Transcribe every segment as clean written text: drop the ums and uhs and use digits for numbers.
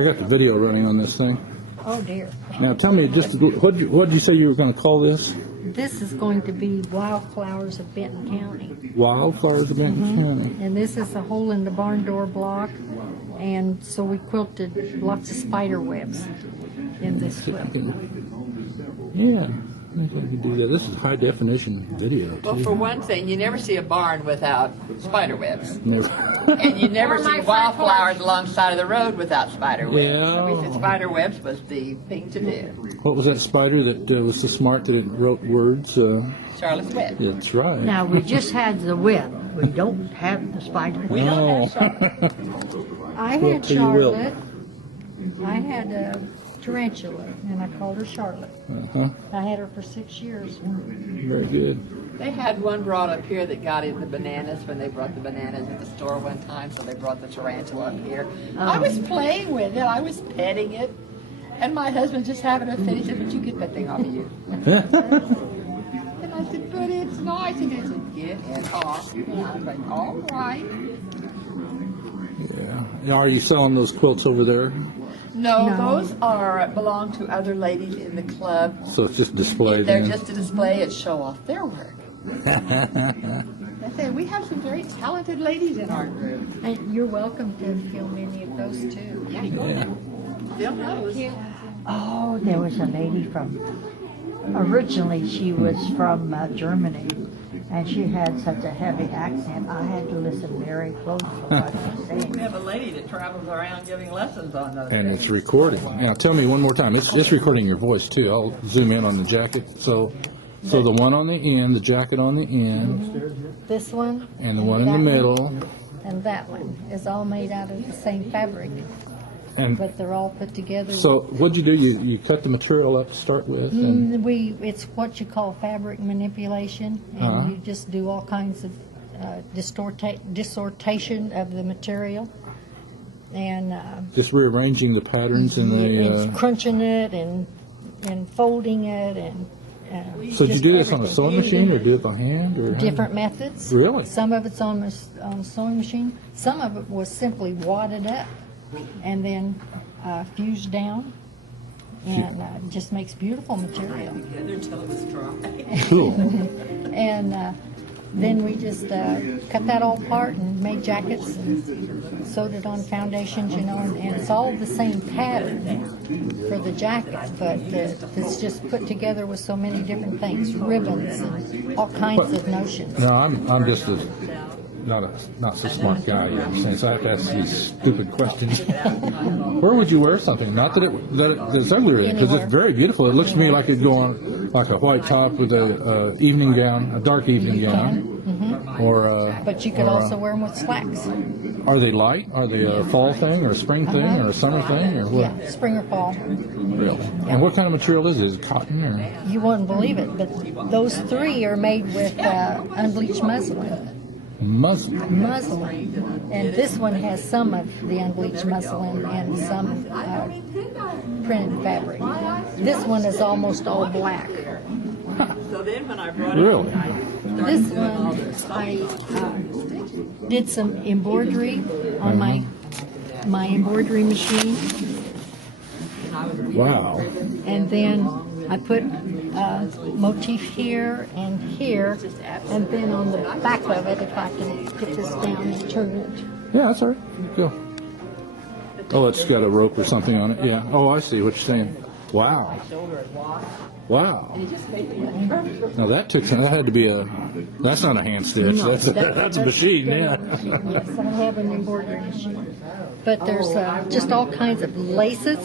I got the video running on this thing. Oh dear. Now tell me, just what did you say you were going to call this? This is going to be Wildflowers of Benton County. Wildflowers of Benton County. And this is a hole in the barn door block. And so we quilted lots of spider webs in this quilt. Yeah, I think I could do that. This is high definition video. Well, too. for one thing, you never see a barn without spider webs. Never. And you never Or my see front wildflowers porch. alongside of the road without spider webs. Yeah. So we said spider webs was the thing to do. What was that spider that was so smart that it wrote words? Charlotte's Web. That's right. Now, we just had the web. We don't have the spider. We don't have Charlotte. I Well, had so you will. Charlotte. I had a tarantula, and I called her Charlotte. Uh-huh. I had her for 6 years. Very good. They had one brought up here that got into bananas when they brought the bananas at the store one time, so they brought the tarantula up here. I was playing with it. I was petting it. And my husband just happened to finish it, but you get that thing off of you. And I said, but it's nice. And he said, get it off. And I was like, all right. Yeah. Are you selling those quilts over there? No, No. those belong to other ladies in the club. So it's just displayed. They're then? just to display and show off their work. I say, we have some very talented ladies in our group. And you're welcome to film any of those too. Yeah, go Yeah. ahead. Film those. Oh, there was a lady from, originally she was from Germany, and she had such a heavy accent, I had to listen very close to what she was saying. We have a lady that travels around giving lessons on those. And it's recording. Now tell me one more time. It's recording your voice too. I'll zoom in on the jacket. So the one on the end, the jacket on the end, This one. and the one in the that middle, And that one is all made out of the same fabric, and but they're all put together. so what'd you do? You cut the material up to start with, and It's what you call fabric manipulation, and Uh-huh. you just do all kinds of distortation of the material, and just rearranging the patterns in it's the. crunching it and folding it and. So did you just do this on a everything. sewing machine or do it by hand or? Different methods. Really? Some of it's on a sewing machine. Some of it was simply wadded up and then fused down, and just makes beautiful material. Until it was dry. Cool. And then we just cut that all apart and made jackets and sewed it on foundations, and it's all the same pattern for the jacket, but it's just put together with so many different things, ribbons and all kinds of notions. No, I'm just not so smart guy, you understand? So I have to ask these stupid questions. Where would you wear something? Not that it's ugly, because Anywhere. it's very beautiful. It looks to me like it'd go on like a white top with a evening gown, a dark evening gown, or. But you could also wear them with slacks. Are they light? Are they a fall thing or a spring thing or a summer thing or what? Yeah, spring or fall. Really? And what kind of material is it? Is it cotton or? You wouldn't believe it, but those three are made with unbleached muslin. Muslin. And this one has some of the unbleached muslin and some printed fabric. This one is almost all black. So then when I brought it, Really? This one, I did some embroidery on my embroidery machine, Wow. and then I put motif here, and then on the back of it, if I can get this down and turn it. Yeah, that's all right. Go. Oh, it's got a rope or something on it. Yeah. Oh, I see what you're saying. Wow. Wow. Now that had to be that's not a hand stitch. That's a machine, yeah. Yes, I have an embroidery machine. But there's just all kinds of laces.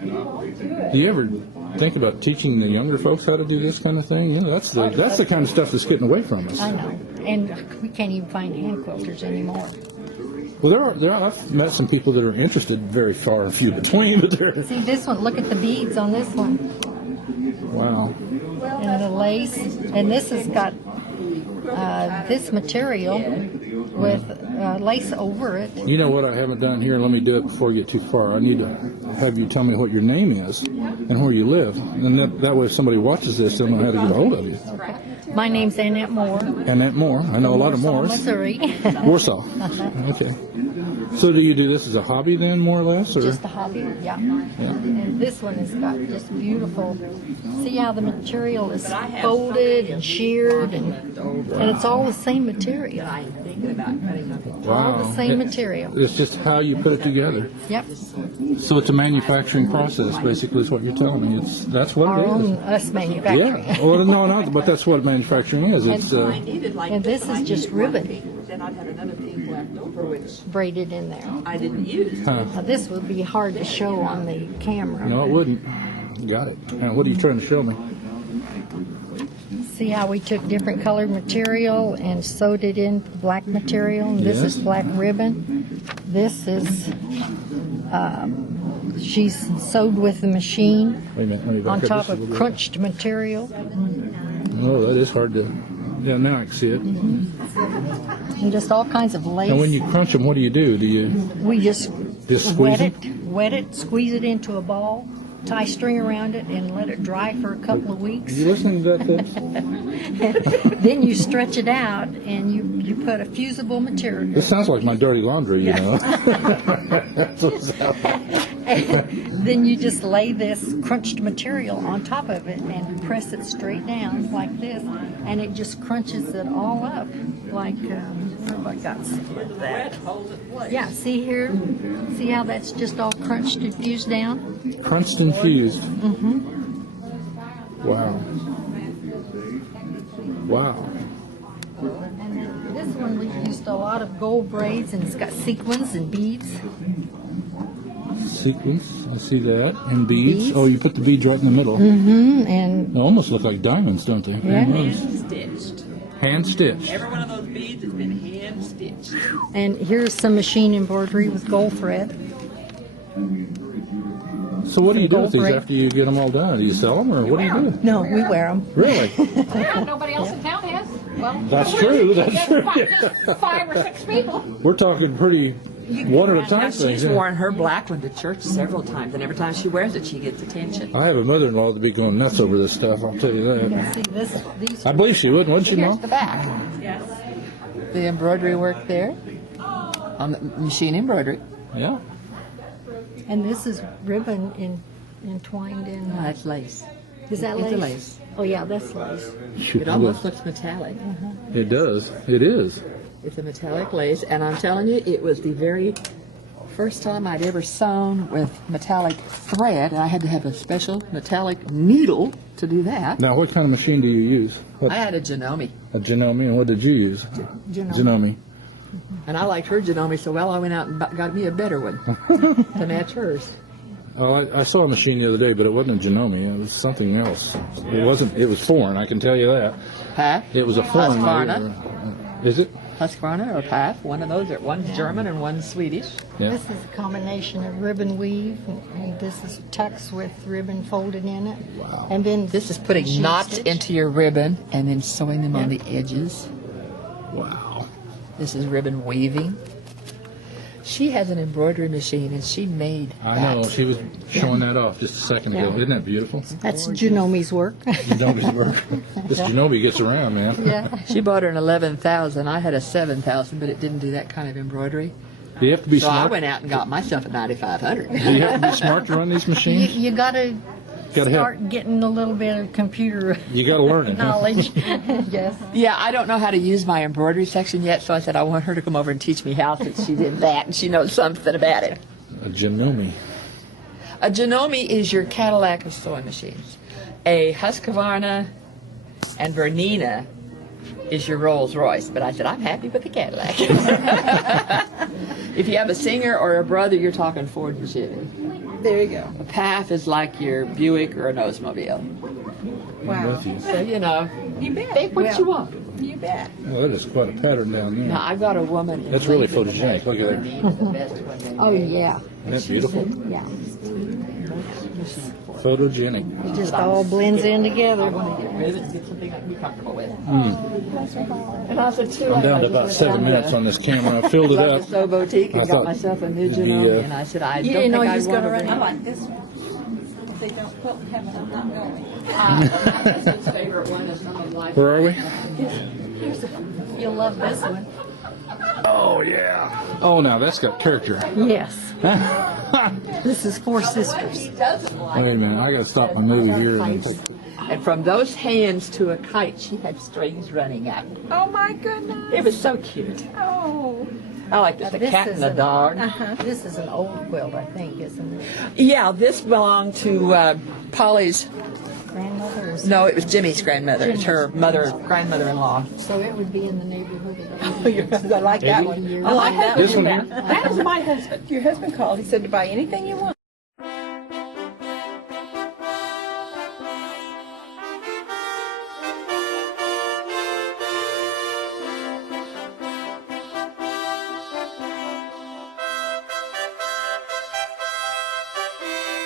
Do you ever think about teaching the younger folks how to do this kind of thing? You know, that's the kind of stuff that's getting away from us. I know. And we can't even find hand quilters anymore. Well, I've met some people that are interested, very far and few between, but they're, See this one, look at the beads on this one. wow. And the lace. And this has got this material with lace over it. You know what I haven't done here? Let me do it before you get too far. I need to have you tell me what your name is and where you live. And that way if somebody watches this, they'll know how to get a hold of you. My name's Annette Moore. Annette Moore. I know a lot of Warsaw, Moores. Missouri. Warsaw. Okay. So do you do this as a hobby then, more or less? Or? Just a hobby, yeah. And this one has got just beautiful. See how the material is folded and sheared, and it's all the same material. I'm thinking about cutting up. Wow. All the same material. It's just how you put it together. Yep. So it's a manufacturing process, basically, is what you're telling me. That's what Our it own is. us manufacturing. Yeah. Well, no, but that's what manufacturing is. It's I needed like And this is just ribbon Then I'd have another piece left over, which braided in there. I didn't use. Now this would be hard to show on the camera. no, it wouldn't. Got it. Now, what are you trying to show me? See how we took different colored material and sewed it in black material? And this Yes. is black ribbon. This is, she's sewed with the machine Wait a minute. Let me back on up top just a of little bit. crunched material. Oh, that is hard to. Yeah, now I can see it. And just all kinds of lace. And when you crunch them, what do you do? Do you We just squeeze wet it, squeeze it into a ball, tie string around it, and let it dry for a couple of Are weeks. you listening to that, Phipps? Then you stretch it out and you put a fusible material. This sounds like my dirty laundry, you know. That's what it sounds like. Then you just lay this crunched material on top of it and press it straight down like this, and it just crunches it all up. Like, where have I got some of that? Yeah, see here? See how that's just all crunched and fused down? Crunched and fused. Wow. Wow. This one we've used a lot of gold braids, and it's got sequins and beads. Sequins, I see that. And beads. Beads. Oh, you put the beads right in the middle. And They almost look like diamonds, don't they? Yeah. Stitched. Hand stitched. Every one of those beads has been hand stitched. and here's some machine embroidery with gold thread. So what do you do with gold these braid. after you get them all done? Do you sell them, or what do you do? No, we wear them. Really? Yeah, nobody else in town has. Well, That's true. That's true. just 5 or 6 people. We're talking pretty one at a time Now, things. she's yeah. worn her black one to church several times, and every time she wears it, she gets attention. I have a mother-in-law that'd be going nuts over this stuff. I'll tell you that. See these. I believe she would, wouldn't she, Here's Mom? the back. The embroidery work there on the machine embroidery. Yeah. And this is ribbon entwined in. Oh, that's lace. Is that It's lace? a lace. Oh yeah, that's lace. Shoot, It almost looks metallic. it does. It is. It's a metallic lace, and I'm telling you, it was the very first time I'd ever sewn with metallic thread, and I had to have a special metallic needle to do that. Now, what kind of machine do you use? What, I had a Janome, a Janome, and what did you use? Janome. and I liked her Janome so well, I went out and got me a better one to match hers. Oh, I saw a machine the other day, but it wasn't a Janome. It was something else. It wasn't. It was foreign. I can tell you that. Pat? It was a foreign. Husqvarna. Is it? Husqvarna or PAF, one of those. One's German and one's Swedish. Yeah. This is a combination of ribbon weave, and this is tucks with ribbon folded in it. Wow. And then This is putting machine knots stitch. into your ribbon and then sewing them on the edges. Wow. This is ribbon weaving. She has an embroidery machine, and she made I that. know. She was showing that off just a second ago. Yeah. Isn't that beautiful? That's Janomi's work. Janome's work. This Janome gets around, man. Yeah. She bought her an 11,000. I had a 7,000, but it didn't do that kind of embroidery. Do you have to be So I smart? went out and got myself a 9,500. Do you have to be smart to run these You, machines? you gotta Gotta have. start getting a little bit of computer You got to learn it. Huh? knowledge. Yes. Yeah, I don't know how to use my embroidery section yet, so I said I want her to come over and teach me how, since she did that and she knows something about it. A Janome. A Janome is your Cadillac of sewing machines. A Husqvarna and Bernina is your Rolls Royce. But I said, I'm happy with the Cadillac. If you have a singer or a brother, you're talking Ford and Chevy. There you go. A PAF is like your Buick or an Oldsmobile. I'm with you. So, you know, think what you want. You bet. Well, that is quite a pattern down Now, there. I've got a woman. in That's really Lincoln photogenic. Look at that. the best one they Oh make. yeah. Isn't that beautiful? Yeah. Photogenic. It just all blends in I together. want to get rid of it and get something I can be comfortable with. And I said, too, I'm down to about 7 minutes on this camera. I filled it Like up. a sew boutique and I got thought myself a new it'd be, Janome, and I said, I You don't didn't know think you I was want gonna to run run out? it. This one. If they don't put, have it, I'm not going. His favorite one is some of life. Where are we? You'll love this one. Oh yeah. Oh, now that's got character. Yes. This is Four Sisters. Wait a minute, I gotta stop my movie here and take. And from those hands to a kite, she had strings running up. Oh my goodness. It was so cute. Oh. I like this, the This cat is and the an- dog. This is an old quilt, I think, isn't it? Yeah, this belonged to Polly's. Grandmother is. No, it was Jimmy's grandmother. It's her grandmother-in-law. So it would be in the neighborhood of. I like that one. I like that This one. one here? That was my husband. Your husband called. He said to buy anything you want.